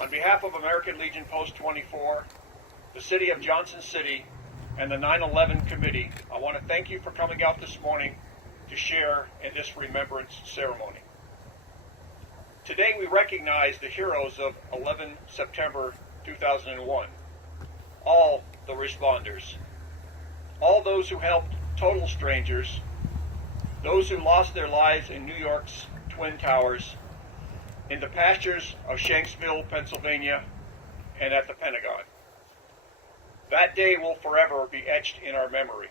On behalf of American Legion Post 24, the City of Johnson City, and the 9/11 Committee, I want to thank you for coming out this morning to share in this remembrance ceremony. Today we recognize the heroes of 11 September 2001, all the responders, all those who helped total strangers, those who lost their lives in New York's Twin Towers, in the pastures of Shanksville, Pennsylvania, and at the Pentagon. That day will forever be etched in our memory.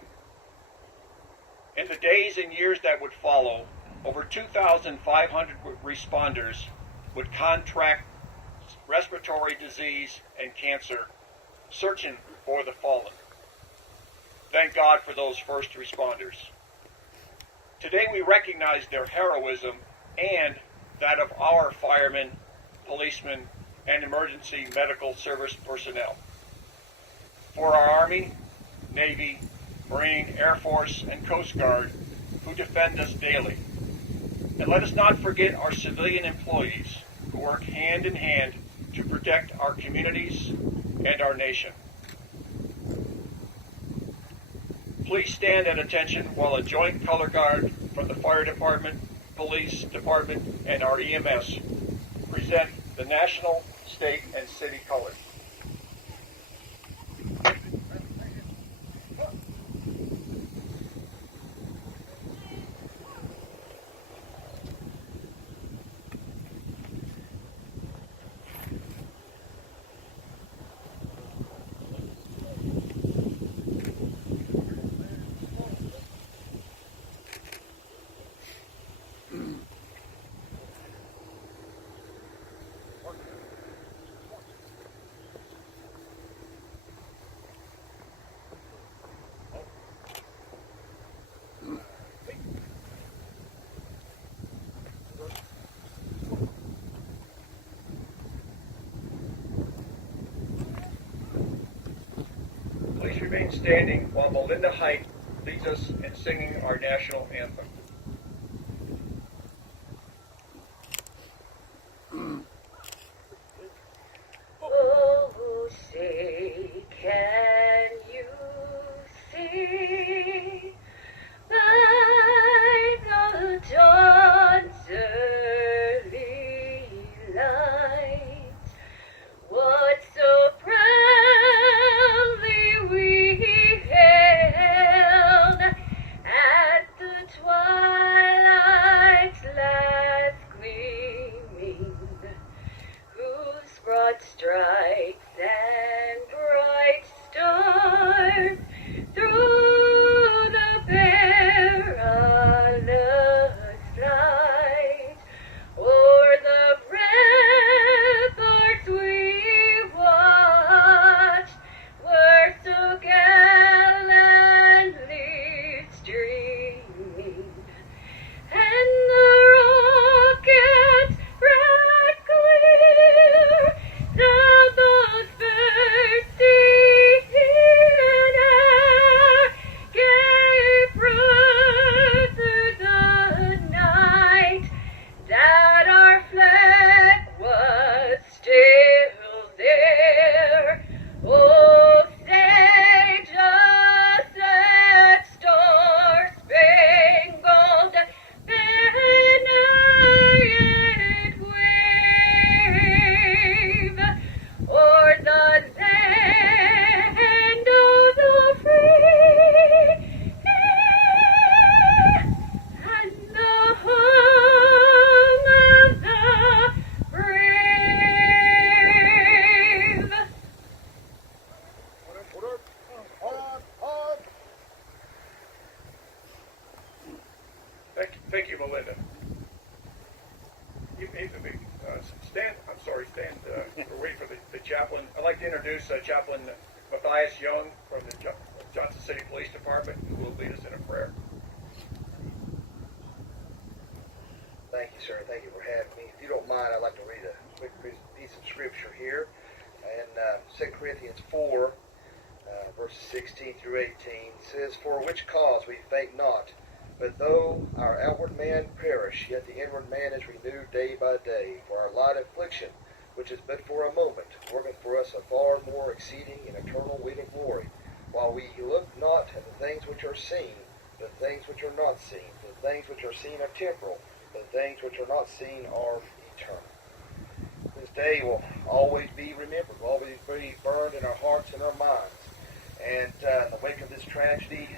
In the days and years that would follow, over 2,500 responders would contract respiratory disease and cancer, searching for the fallen. Thank God for those first responders. Today we recognize their heroism and that of our firemen, policemen, and emergency medical service personnel. For our Army, Navy, Marine, Air Force, and Coast Guard who defend us daily. And let us not forget our civilian employees who work hand in hand to protect our communities and our nation. Please stand at attention while a joint color guard from the Fire Department, Police Department, and our EMS present the national, state, and city colors. Please remain standing while Melinda Height leads us in singing our national anthem. Oh, say, can you see by the dawn's early light what so proudly we hailed at the twilight's last gleaming, whose broad stripes and bright stars through the perilous light o'er the ramparts we watched were so gallantly streaming, and the rockets bright clear the most bursting air gave proof through the night that our flag was still there. Oh, say just that star-spangled banner it wave o'er the land of the free and the home of the brave. Thank you, Melinda. You stand, we're waiting for the chaplain. I'd like to introduce Chaplain Matthias Young from the Johnson City Police Department, who will lead us in a prayer. Thank you, sir. Thank you for having me. If you don't mind, I'd like to read a quick piece of scripture here. In 2 Corinthians 4, verses 16 through 18, it says, "For which cause we faint not, but though our outward man perish, yet the inward man is renewed day by day. For our light affliction, which is but for a moment, worketh for us a far more exceeding and eternal weight of glory, while we look not at the things which are seen, but the things which are not seen. For the things which are seen are temporal, but the things which are not seen are eternal. This day will always be remembered, will always be burned in our hearts and our minds. And in the wake of this tragedy,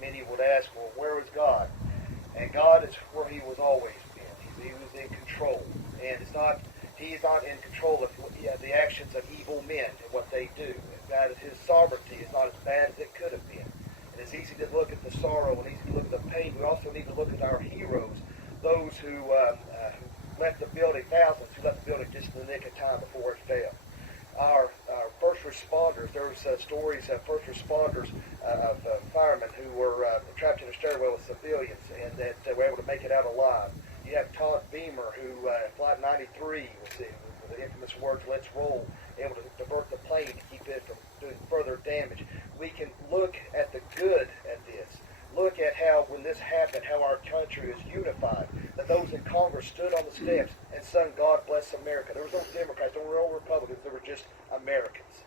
many would ask, well, where is God? And God is where He was always been. He was in control. And He is not in control of the actions of evil men and what they do. God, His sovereignty is not as bad as it could have been. And it's easy to look at the sorrow and easy to look at the pain. We also need to look at our heroes, those who left the building, thousands who left the building just in the nick of time before it fell. Our first responders, there's stories of first responders of firemen who were trapped in a stairwell with civilians and that were able to make it out alive. You have Todd Beamer, who in Flight 93, with the infamous words, "Let's roll," able to divert the plane to keep it from doing further damage. We can look at the good at this. Look at how, when this happened, how our country is unified. That those in Congress stood on the steps and sung "God Bless America." There was no Democrats, there were no Republicans, there were just Americans.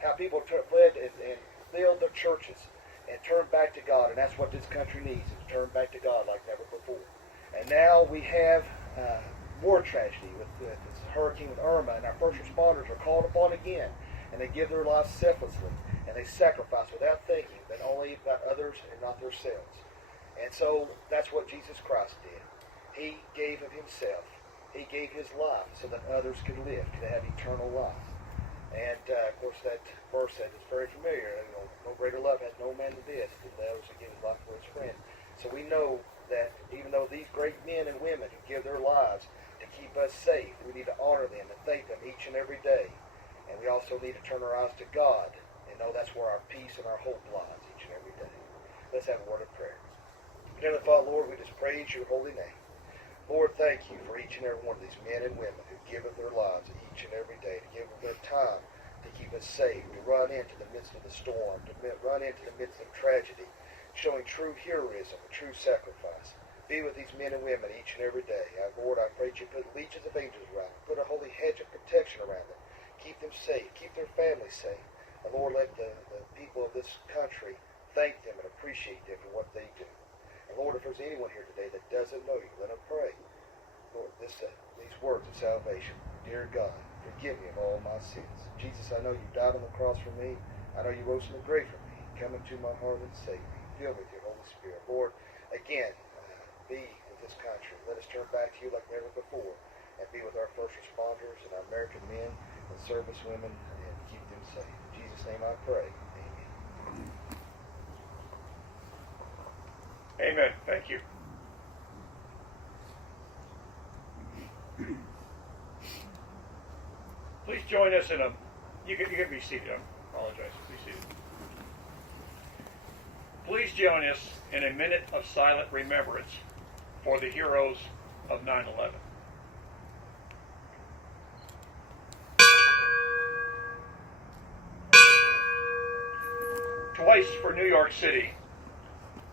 How people fled and filled their churches and turned back to God. And that's what this country needs, is to turn back to God like never before. And now we have more tragedy with this Hurricane Irma, and our first responders are called upon again, and they give their lives selflessly, and they sacrifice without thinking, but only about others and not themselves. And so that's what Jesus Christ did. He gave of Himself. He gave His life so that others could live, could have eternal life. And of course, that verse that is very familiar. No greater love has no man than this, than those who give his life for his friend. So we know that even though these great men and women who give their lives to keep us safe, we need to honor them and thank them each and every day. And we also need to turn our eyes to God and know that's where our peace and our hope lies each and every day. Let's have a word of prayer. Heavenly Father, Lord, we just praise Your holy name. Lord, thank You for each and every one of these men and women who give of their lives each and every day, to give of their time to keep us safe, to run into the midst of the storm, to run into the midst of tragedy, showing true heroism and true sacrifice. Be with these men and women each and every day. Lord, I pray that You put legions of angels around them, put a holy hedge of protection around them, keep them safe, keep their families safe. And Lord, let the people of this country thank them and appreciate them for what they do. And Lord, if there's anyone here today that doesn't know You, let them pray. Lord, these words of salvation. Dear God, forgive me of all my sins. Jesus, I know You died on the cross for me. I know You rose from the grave for me. Come into my heart and save me. Fill me with Your Holy Spirit. Lord, again, be with this country. Let us turn back to You like never before. And be with our first responders and our American men and service women and keep them safe. In Jesus' name I pray. Amen. Amen. Thank you. Please join us in a... You can be seated. I apologize. Be seated. Please join us in a minute of silent remembrance for the heroes of 9/11. Twice for New York City,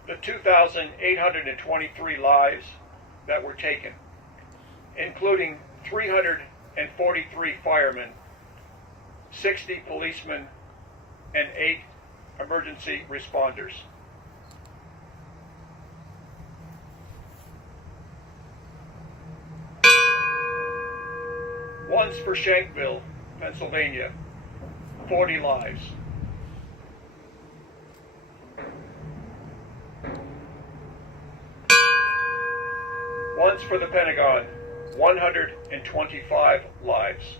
the 2,823 lives that were taken, including 343 firemen, 60 policemen, and 8 emergency responders. Once for Shankville, Pennsylvania, 40 lives. Once for the Pentagon, 125 lives.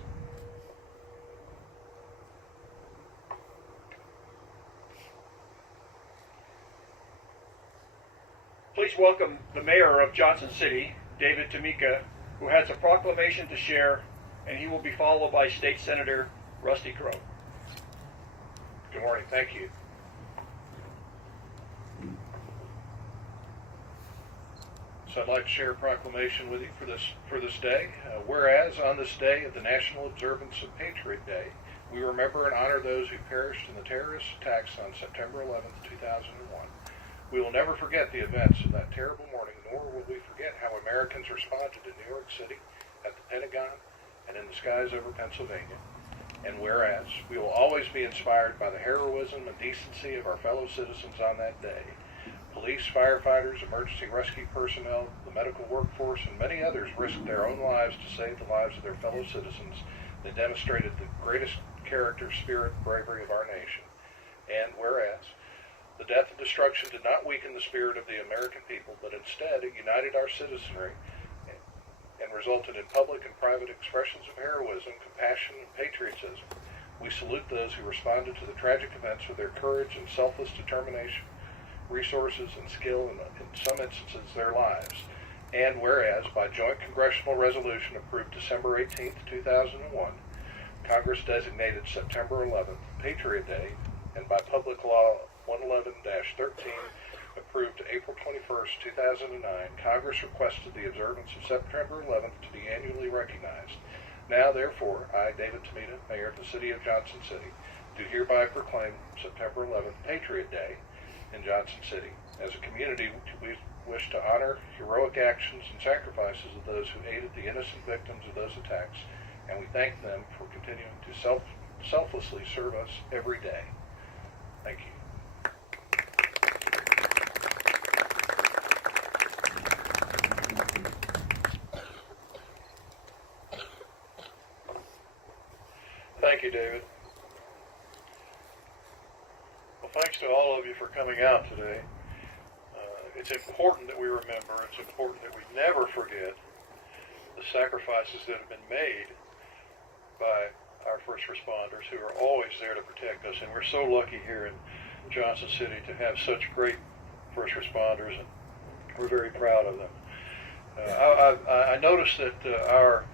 Please welcome the mayor of Johnson City, David Tamika, who has a proclamation to share, and he will be followed by State Senator Rusty Crowe. Good morning. Thank you. So I'd like to share a proclamation with you for this day. Whereas on this day of the National Observance of Patriot Day, we remember and honor those who perished in the terrorist attacks on September 11th, 2001. We will never forget the events of that terrible morning, nor will we forget how Americans responded in New York City, at the Pentagon, and in the skies over Pennsylvania. And whereas we will always be inspired by the heroism and decency of our fellow citizens on that day, police, firefighters, emergency rescue personnel, the medical workforce, and many others risked their own lives to save the lives of their fellow citizens that demonstrated the greatest character, spirit, and bravery of our nation. And whereas the death and destruction did not weaken the spirit of the American people, but instead it united our citizenry and resulted in public and private expressions of heroism, compassion, and patriotism. We salute those who responded to the tragic events with their courage and selfless determination, resources, and skill, and in some instances their lives. And whereas, by joint congressional resolution approved December 18, 2001, Congress designated September 11th Patriot Day, and by Public Law 111-13 approved April 21st, 2009, Congress requested the observance of September 11th to be annually recognized. Now, therefore, I, David Tomita, Mayor of the City of Johnson City, do hereby proclaim September 11th Patriot Day in Johnson City. As a community, we wish to honor heroic actions and sacrifices of those who aided the innocent victims of those attacks, and we thank them for continuing to selflessly serve us every day. Thank you. Thank you, David. Well, thanks to all of you for coming out today. It's important that we remember, it's important that we never forget the sacrifices that have been made by our first responders who are always there to protect us. And we're so lucky here in Johnson City to have such great first responders, and we're very proud of them. I noticed that our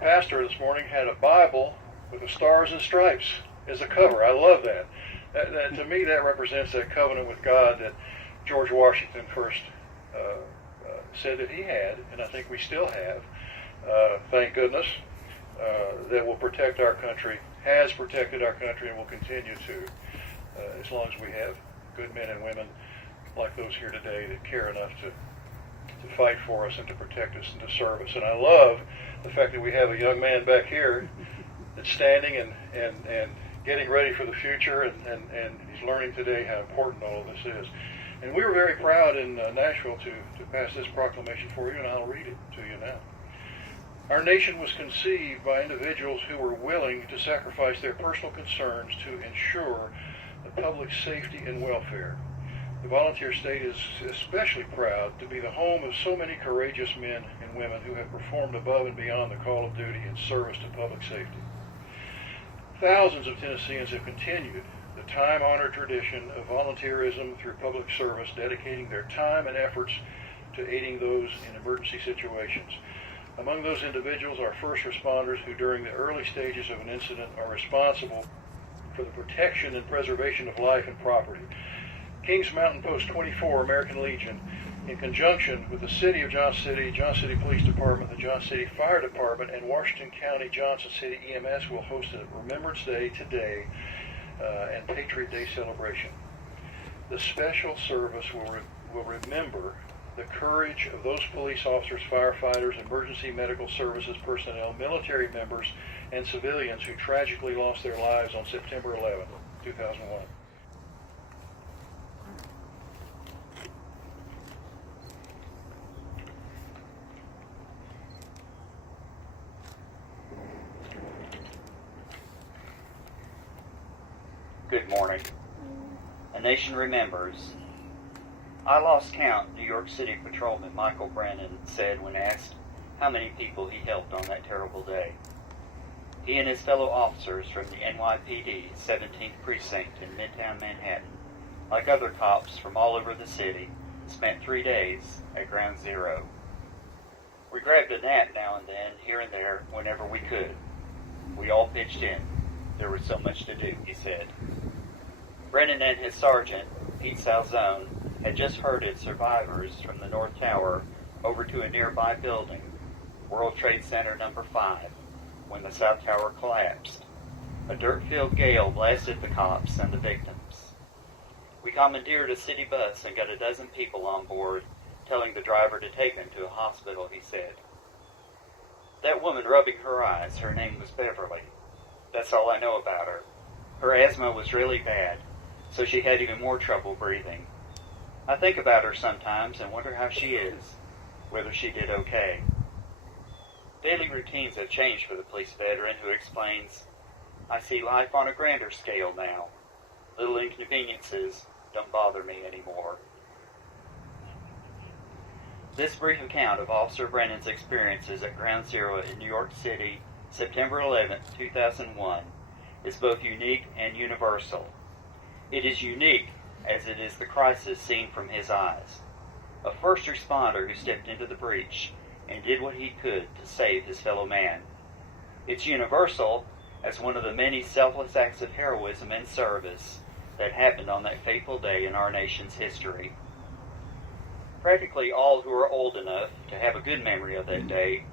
pastor this morning had a Bible with the stars and stripes as a cover. I love that. To me, that represents that covenant with God that George Washington first said that he had, and I think we still have. Thank goodness, that will protect our country, has protected our country, and will continue to, as long as we have good men and women like those here today that care enough to fight for us and to protect us and to serve us. And I love the fact that we have a young man back here that's standing and getting ready for the future, and he's learning today how important all of this is. And we were very proud in Nashville to pass this proclamation for you, and I'll read it to you now. Our nation was conceived by individuals who were willing to sacrifice their personal concerns to ensure the public safety and welfare. The volunteer state is especially proud to be the home of so many courageous men and women who have performed above and beyond the call of duty in service to public safety. Thousands of Tennesseans have continued the time-honored tradition of volunteerism through public service, dedicating their time and efforts to aiding those in emergency situations. Among those individuals are first responders who, during the early stages of an incident, are responsible for the protection and preservation of life and property. Kings Mountain Post 24 American Legion, in conjunction with the City of Johnson City Police Department, the Johnson City Fire Department, and Washington County Johnson City EMS, will host a Remembrance Day today and Patriot Day celebration. The special service will remember the courage of those police officers, firefighters, emergency medical services personnel, military members, and civilians who tragically lost their lives on September 11, 2001. Good morning. A nation remembers. I lost count, New York City Patrolman Michael Brennan said when asked how many people he helped on that terrible day. He and his fellow officers from the NYPD 17th Precinct in Midtown Manhattan, like other cops from all over the city, spent 3 days at Ground Zero. We grabbed a nap now and then, here and there, whenever we could. We all pitched in. There was so much to do, he said. Brennan and his sergeant, Pete Salzone, had just herded survivors from the North Tower over to a nearby building, World Trade Center number 5, when the South Tower collapsed. A dirt-filled gale blasted the cops and the victims. We commandeered a city bus and got a dozen people on board, telling the driver to take them to a hospital, he said. That woman rubbing her eyes, her name was Beverly. That's all I know about her. Her asthma was really bad, so she had even more trouble breathing. I think about her sometimes and wonder how she is, whether she did okay. Daily routines have changed for the police veteran who explains, I see life on a grander scale now. Little inconveniences don't bother me anymore. This brief account of Officer Brennan's experiences at Ground Zero in New York City, September 11, 2001, is both unique and universal. It is unique as it is the crisis seen from his eyes. A first responder who stepped into the breach and did what he could to save his fellow man. It's universal as one of the many selfless acts of heroism and service that happened on that fateful day in our nation's history. Practically all who are old enough to have a good memory of that day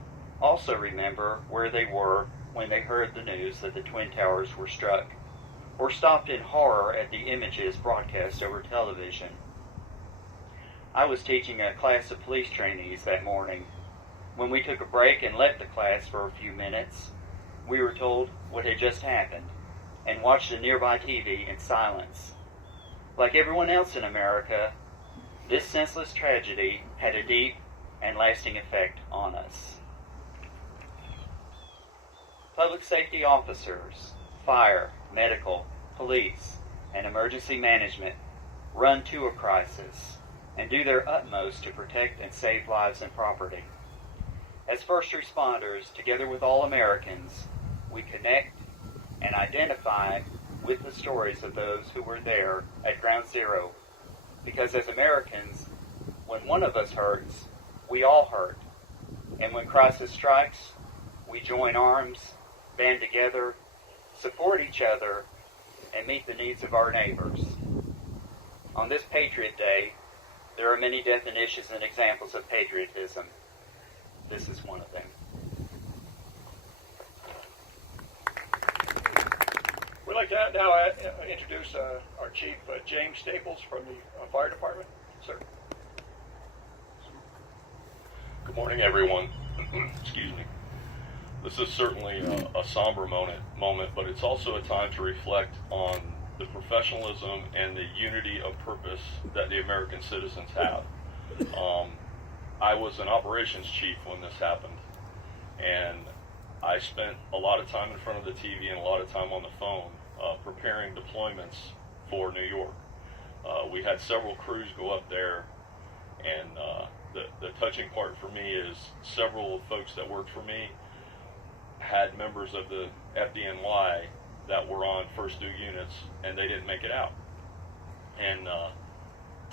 also remember where they were when they heard the news that the Twin Towers were struck, or stopped in horror at the images broadcast over television. I was teaching a class of police trainees that morning. When we took a break and left the class for a few minutes, we were told what had just happened and watched a nearby TV in silence. Like everyone else in America, this senseless tragedy had a deep and lasting effect on us. Public safety officers, fire, medical, police, and emergency management run to a crisis and do their utmost to protect and save lives and property. As first responders, together with all Americans, we connect and identify with the stories of those who were there at Ground Zero. Because as Americans, when one of us hurts, we all hurt. And when crisis strikes, we join arms, band together, support each other, and meet the needs of our neighbors. On this Patriot Day, there are many definitions and examples of patriotism. This is one of them. We'd like to now introduce our Chief, James Staples from the Fire Department. Sir. Good morning, everyone. Excuse me. This is certainly a somber moment, but it's also a time to reflect on the professionalism and the unity of purpose that the American citizens have. I was an operations chief when this happened, and I spent a lot of time in front of the TV and a lot of time on the phone preparing deployments for New York. We had several crews go up there, and the touching part for me is several folks that worked for me had members of the FDNY that were on first due units, and they didn't make it out. And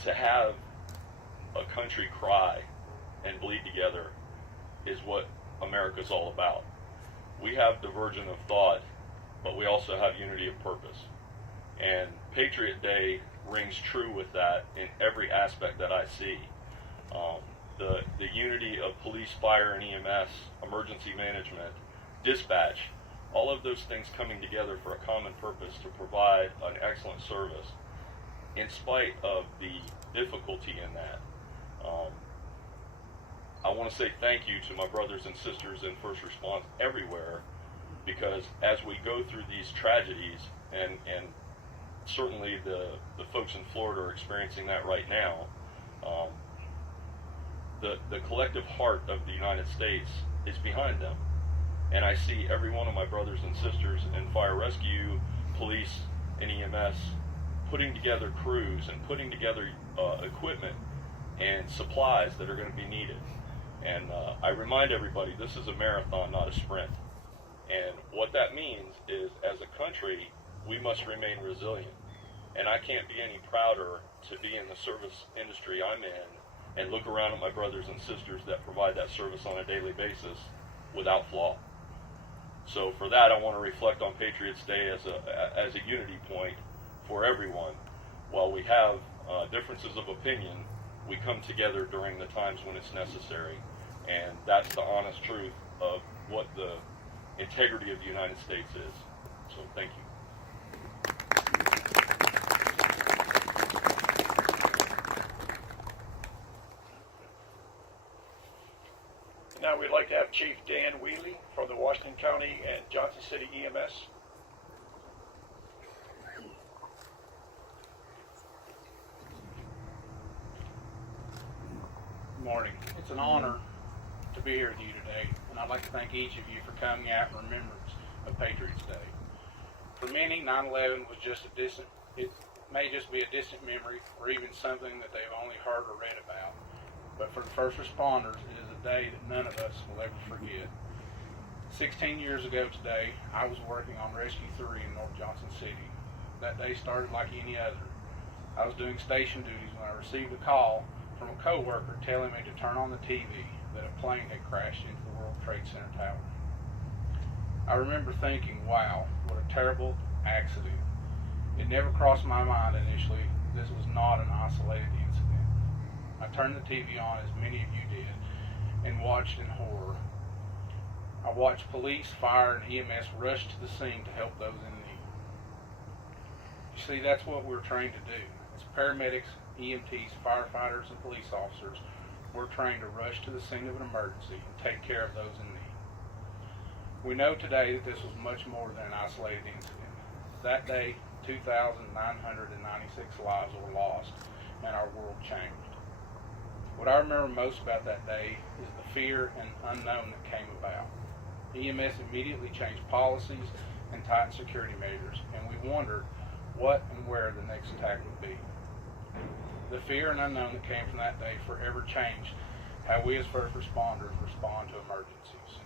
to have a country cry and bleed together is what America's all about. We have diversion of thought, but we also have unity of purpose. And Patriot Day rings true with that in every aspect that I see. The unity of police, fire, and EMS, emergency management, dispatch, all of those things coming together for a common purpose to provide an excellent service, in spite of the difficulty in that. I want to say thank you to my brothers and sisters in first response everywhere, because as we go through these tragedies, and certainly the folks in Florida are experiencing that right now, the collective heart of the United States is behind them. And I see every one of my brothers and sisters in fire rescue, police, and EMS putting together crews and putting together equipment and supplies that are going to be needed. And I remind everybody, this is a marathon, not a sprint. And what that means is, as a country, we must remain resilient. And I can't be any prouder to be in the service industry I'm in and look around at my brothers and sisters that provide that service on a daily basis without flaw. So for that, I want to reflect on Patriots Day as a unity point for everyone. While we have differences of opinion, we come together during the times when it's necessary. And that's the honest truth of what the integrity of the United States is. So thank you. Now we'd like to have Chief Dan Wheatley from the Washington County and Johnson City EMS. Good morning. It's an honor to be here with you today, and I'd like to thank each of you for coming out in remembrance of Patriots Day. For many, 9/11 was just it may just be a distant memory or even something that they've only heard or read about. But for the first responders, it is a day that none of us will ever forget. 16 years ago today, I was working on Rescue 3 in North Johnson City. That day started like any other. I was doing station duties when I received a call from a co-worker telling me to turn on the TV that a plane had crashed into the World Trade Center tower. I remember thinking, wow, what a terrible accident. It never crossed my mind initially this was not an isolated incident. I turned the TV on, as many of you did, and watched in horror. I watched police, fire, and EMS rush to the scene to help those in need. You see, that's what we're trained to do. As paramedics, EMTs, firefighters, and police officers, we're trained to rush to the scene of an emergency and take care of those in need. We know today that this was much more than an isolated incident. That day, 2,996 lives were lost, and our world changed. What I remember most about that day is the fear and unknown that came about. EMS immediately changed policies and tightened security measures, and we wondered what and where the next attack would be. The fear and unknown that came from that day forever changed how we as first responders respond to emergencies.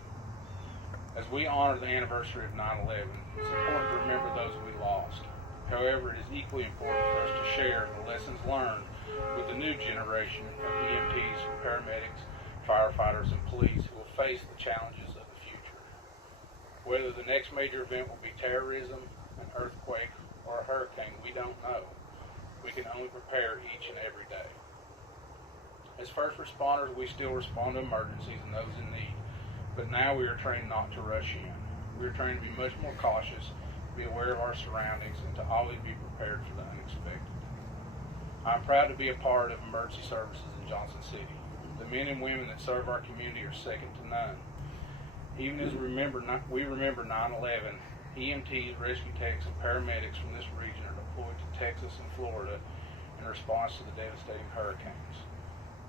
As we honor the anniversary of 9/11, it's important to remember those we lost. However, it is equally important for us to share the lessons learned with the new generation of EMTs, paramedics, firefighters, and police who will face the challenges of the future. Whether the next major event will be terrorism, an earthquake, or a hurricane, we don't know. We can only prepare each and every day. As first responders, we still respond to emergencies and those in need, but now we are trained not to rush in. We are trained to be much more cautious, be aware of our surroundings, and to always be prepared for the unexpected. I'm proud to be a part of emergency services in Johnson City. The men and women that serve our community are second to none. Even as we remember 9/11, EMTs, rescue techs, and paramedics from this region are deployed to Texas and Florida in response to the devastating hurricanes.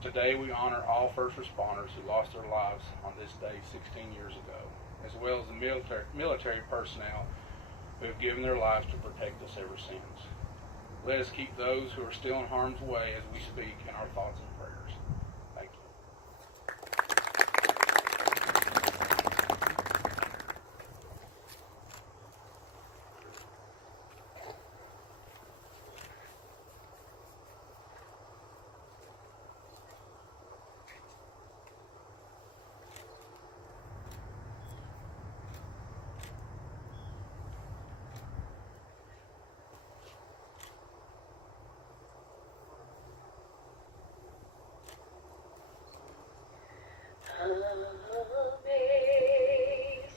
Today we honor all first responders who lost their lives on this day 16 years ago, as well as the military personnel who have given their lives to protect us ever since. Let us keep those who are still in harm's way as we speak in our thoughts and prayers. Thank you.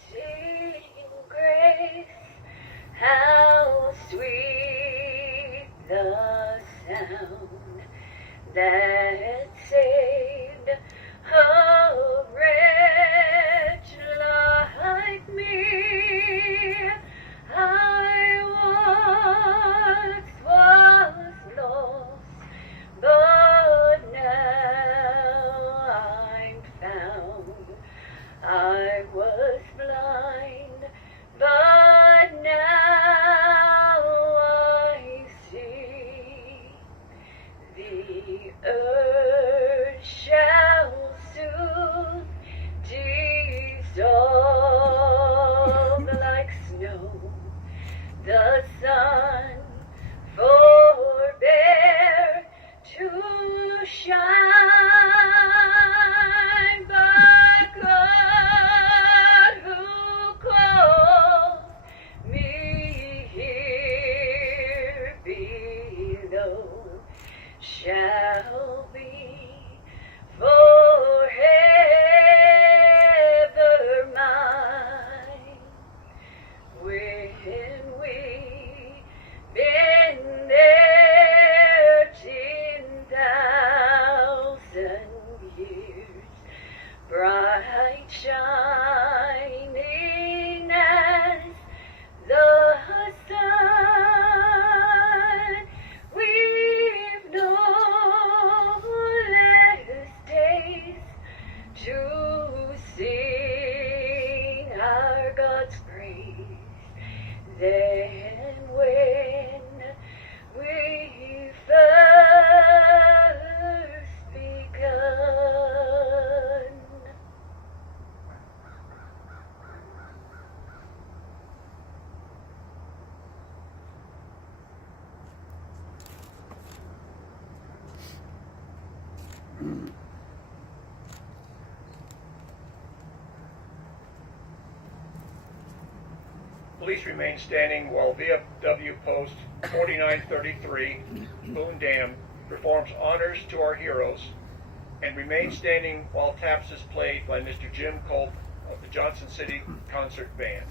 Amazing grace, how sweet the sound that saved a wretch like me. I once was lost, but now I'm found. I was blind, but now I see. The earth shall soon dissolve like snow. The sun forbear to shine, but God who calls me here below shall be forever mine. When we've been there 10,000 years, bright shine. Please remain standing while VFW Post 4933, Boone Dam, performs honors to our heroes, and remain standing while taps is played by Mr. Jim Culp of the Johnson City Concert Band.